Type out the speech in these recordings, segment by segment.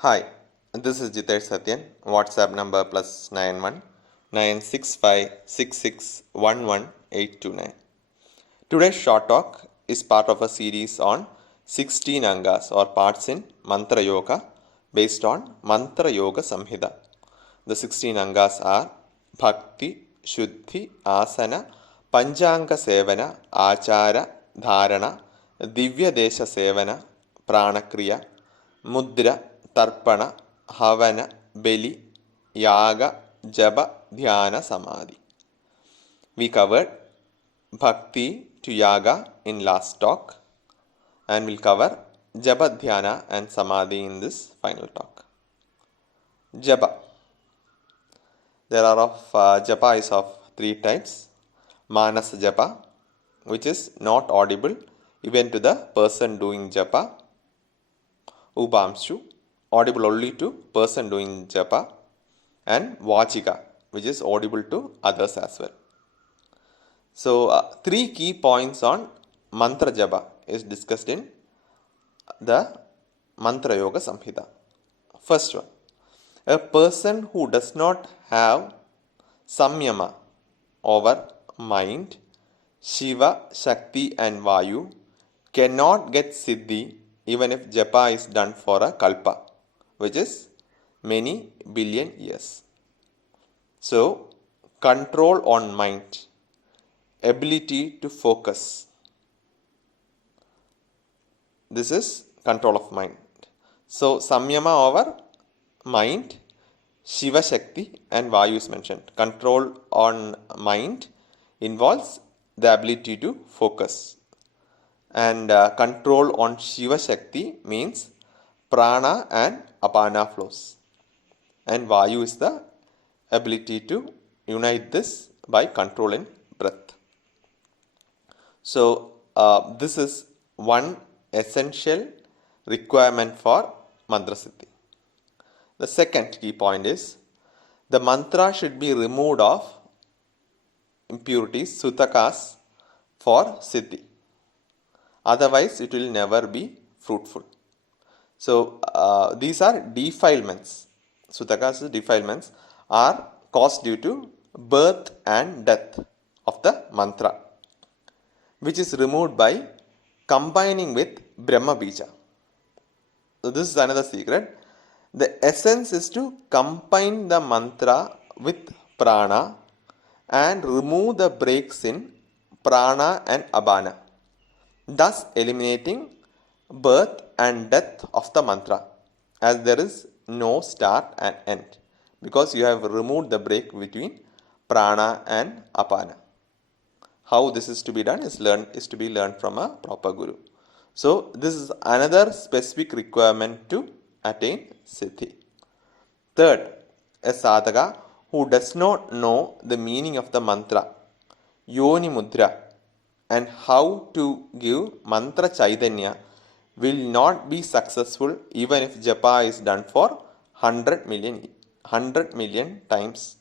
Hi, this is Jitesh Satyan. WhatsApp number +91 9656611 Today's short talk is part of a series on 16 Angas or parts in Mantra Yoga based on Mantra Yoga Samhita. The 16 Angas are Bhakti, Shuddhi, Asana, Panchanga Sevana, Achara, Dharana, Divya Desha Sevana, Pranakriya, Mudra, Tarpana, Havana, Beli, Yaga, Jaba, Dhyana, Samadhi. We covered Bhakti to Yaga in last talk and we'll cover Jaba, Dhyana and Samadhi in this final talk. Jaba. There are japa is of three types. Manas japa, which is not audible even to the person doing japa. Ubamshu, audible only to person doing japa. And Vachika, which is audible to others as well. So, three key points on mantra japa is discussed in the Mantra Yoga Samhita. First one, a person who does not have samyama over mind, Shiva, Shakti and Vayu cannot get siddhi even if japa is done for a kalpa, which is many billion years. So, control on mind, ability to focus. This is control of mind. So, samyama over mind, Shiva Shakti and Vayu is mentioned. Control on mind involves the ability to focus. And control on Shiva Shakti means prana and apana flows. And Vayu is the ability to unite this by controlling breath. So, this is one essential requirement for mantra siddhi. The second key point is the mantra should be removed of impurities, sutakas for siddhi. Otherwise, it will never be fruitful. So, these are defilements. Sutakas, defilements, are caused due to birth and death of the mantra, which is removed by combining with Brahma Bija. So, this is another secret. The essence is to combine the mantra with prana and remove the breaks in prana and apana, thus eliminating birth and death of the mantra, as there is no start and end because you have removed the break between prana and apana. How this is to be done is to be learned from a proper guru. So this is another specific requirement to attain siddhi. Third, a sadhaka who does not know the meaning of the mantra, yoni mudra, and how to give mantra chaitanya will not be successful even if japa is done for 100 million times.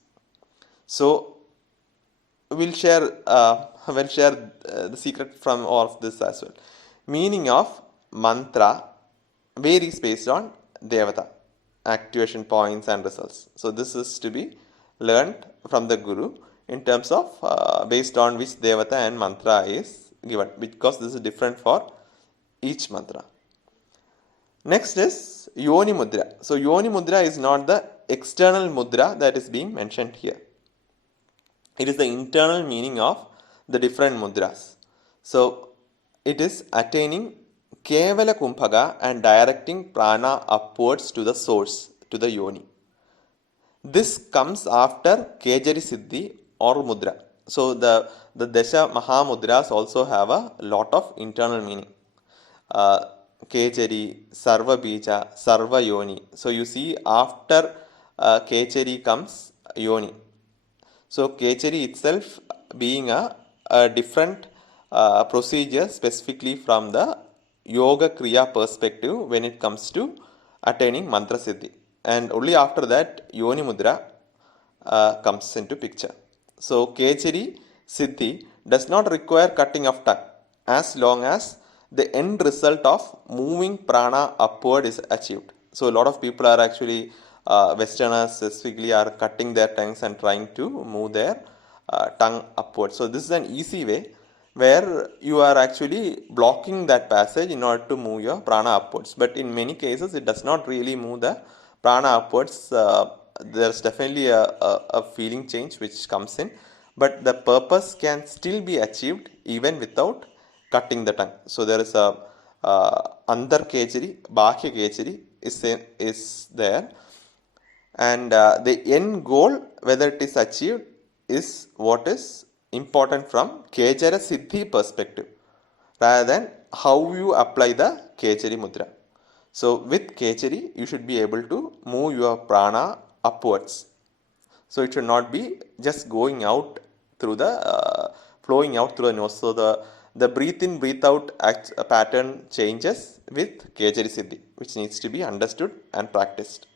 So we'll share the secret from all of this as well. Meaning of mantra varies based on devata, activation points and results. So this is to be learned from the guru in terms of based on which devata and mantra is given, because this is different for each mantra. Next is yoni mudra. So yoni mudra is not the external mudra that is being mentioned here. It is the internal meaning of the different mudras. So it is attaining Kevala Kumbhaga and directing prana upwards to the source, to the yoni. This comes after Kejari Siddhi or Mudra. So the Desha Mahamudras also have a lot of internal meaning. Kejari, Sarva Bija, Sarva Yoni. So you see after Kejari comes Yoni. So Kechari itself being a different procedure specifically from the Yoga Kriya perspective when it comes to attaining Mantra Siddhi. And only after that Yoni Mudra comes into picture. So Kechari Siddhi does not require cutting of tongue as long as the end result of moving prana upward is achieved. So a lot of people are actually, Westerners specifically, are cutting their tongues and trying to move their tongue upwards. So this is an easy way where you are actually blocking that passage in order to move your prana upwards. But in many cases, it does not really move the prana upwards. There's definitely a feeling change which comes in, but the purpose can still be achieved even without cutting the tongue. So there is a Andar Kechari, Bahya Kechari is there, and the end goal, whether it is achieved, is what is important from Kechara Siddhi perspective, rather than how you apply the Kechari Mudra. So with Kechari, you should be able to move your prana upwards. So it should not be just going out through the flowing out through the nose. So the breathe in, breathe out pattern changes with Kechari Siddhi, which needs to be understood and practiced.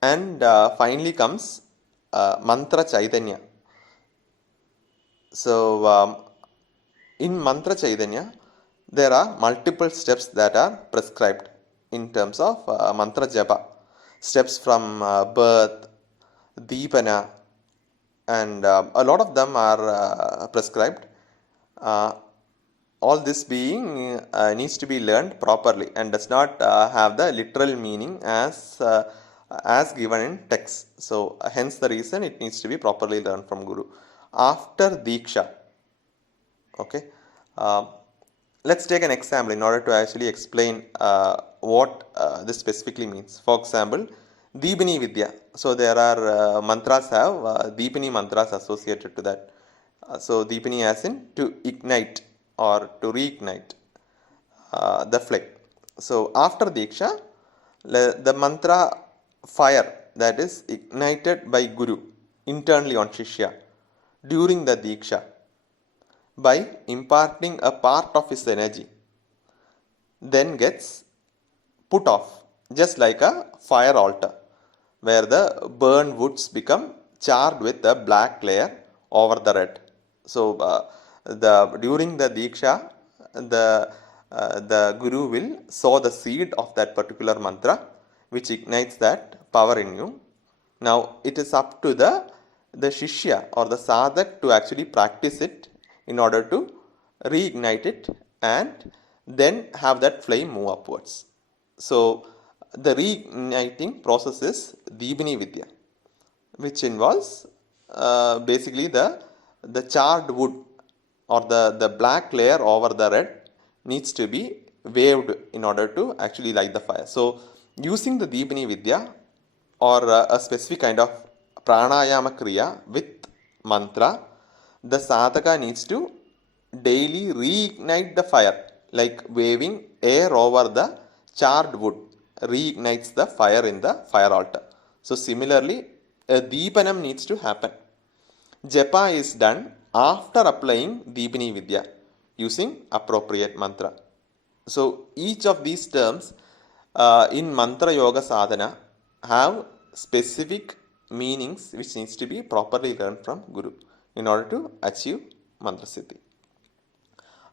And finally comes Mantra Chaitanya. So in Mantra Chaitanya, there are multiple steps that are prescribed in terms of Mantra Japa. Steps from birth, Deepana, and a lot of them are prescribed. Uh, all this being needs to be learned properly and does not have the literal meaning as given in text. So hence the reason it needs to be properly learned from Guru. After Diksha, okay, uh, let's take an example in order to actually explain what this specifically means. For example, Deepani Vidya. So there are mantras have Deepani mantras associated to that. So Deepani as in to ignite or to reignite the flame. So after Diksha, the mantra fire that is ignited by Guru internally on Shishya during the Diksha by imparting a part of his energy then gets put off, just like a fire altar where the burned woods become charred with a black layer over the red. So the during the Diksha, the Guru will sow the seed of that particular mantra which ignites that power in you. Now it is up to the Shishya or the Sadhak to actually practice it in order to reignite it and then have that flame move upwards. So the reigniting process is Deepani Vidya, which involves basically the charred wood or the black layer over the red needs to be waved in order to actually light the fire. So using the Deepani Vidya or a specific kind of pranayama kriya with mantra, the sadhaka needs to daily reignite the fire, like waving air over the charred wood reignites the fire in the fire altar. So similarly, a deepanam needs to happen. Japa is done after applying Deepani Vidya using appropriate mantra. So each of these terms in Mantra Yoga Sadhana have specific meanings which needs to be properly learned from Guru in order to achieve Mantra Siddhi.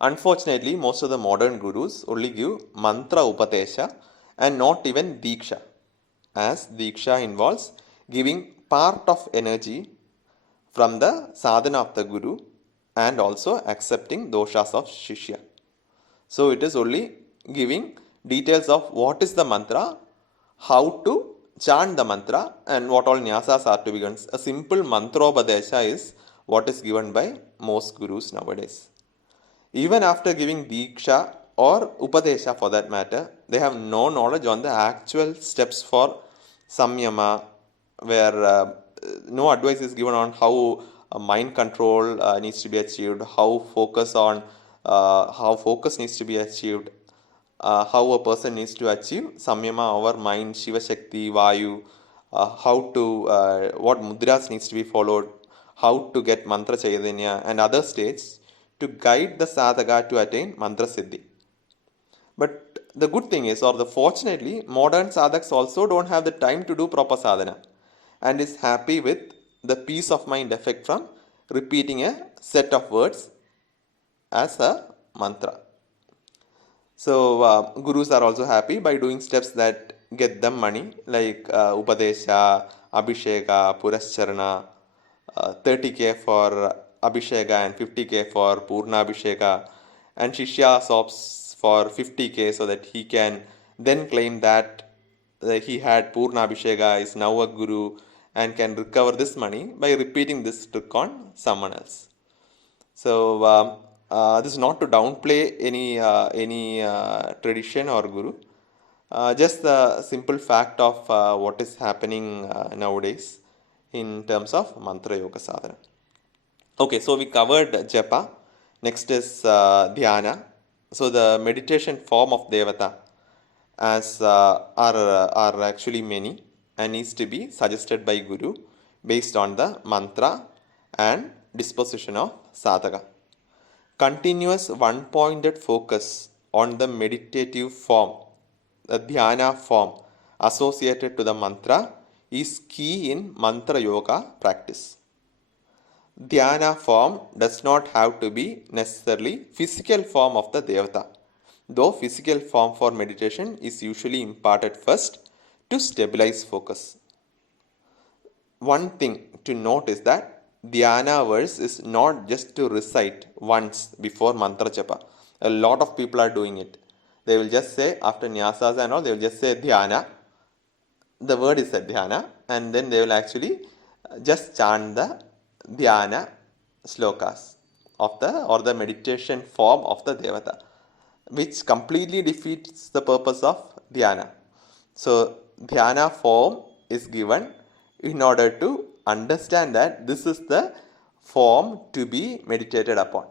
Unfortunately, most of the modern gurus only give Mantra Upadesha and not even Diksha, as Diksha involves giving part of energy from the sadhana of the Guru and also accepting doshas of Shishya. So it is only giving details of what is the mantra, how to chant the mantra, and what all nyasas are to be given. A simple mantropadesha is what is given by most gurus nowadays. Even after giving Diksha or Upadesha for that matter, they have no knowledge on the actual steps for Samyama, where no advice is given on how mind control needs to be achieved, how focus needs to be achieved, how a person needs to achieve Samyama over mind, Shiva Shakti, Vayu, what mudras needs to be followed, how to get mantra chaitanya and other states to guide the sadhaka to attain mantra siddhi. But the good thing is, or the fortunately, modern sadhaks also don't have the time to do proper sadhana and is happy with the peace of mind effect from repeating a set of words as a mantra. So gurus are also happy by doing steps that get them money, like Upadesha, Abhisheka, Purascharana, 30k for Abhisheka and 50k for Purna Abhisheka, and Shishya opts for 50k so that he can then claim that he had Purna Abhisheka, is now a guru, and can recover this money by repeating this trick on someone else. So this is not to downplay any tradition or guru, just the simple fact of what is happening nowadays in terms of mantra yoga sadhana. Okay, so we covered japa. Next is dhyana. So the meditation form of devata as are actually many and needs to be suggested by guru based on the mantra and disposition of sadhaka. Continuous one-pointed focus on the meditative form, the dhyana form associated to the mantra, is key in mantra yoga practice. Dhyana form does not have to be necessarily physical form of the devata, though physical form for meditation is usually imparted first to stabilize focus. One thing to note is that dhyana verse is not just to recite once before mantra japa. A lot of people are doing it. They will just say after nyasas and all, they will just say dhyana. The word is dhyana, and then they will actually just chant the dhyana slokas of the meditation form of the devata, which completely defeats the purpose of dhyana. So dhyana form is given in order to understand that this is the form to be meditated upon.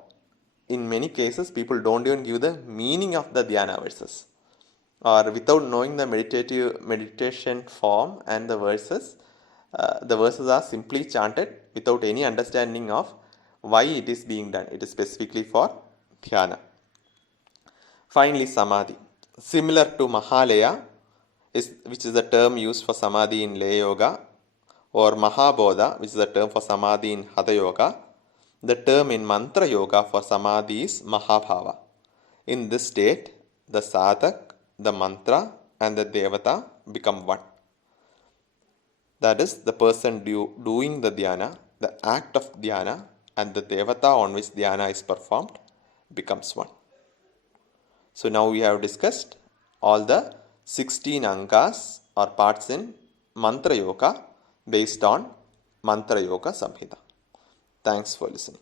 In many cases, people don't even give the meaning of the dhyana verses, or without knowing the meditation form and the verses are simply chanted without any understanding of why it is being done. It is specifically for dhyana. Finally, samadhi. Similar to Mahalaya, which is the term used for samadhi in lay yoga, or Mahabodha, which is the term for samadhi in Hatha yoga, the term in mantra yoga for samadhi is Mahabhava. In this state, the sadhak, the mantra, and the devata become one. That is, the person doing the dhyana, the act of dhyana, and the devata on which dhyana is performed becomes one. So now we have discussed all the 16 angas or parts in mantra yoga based on Mantra Yoga Samhita. Thanks for listening.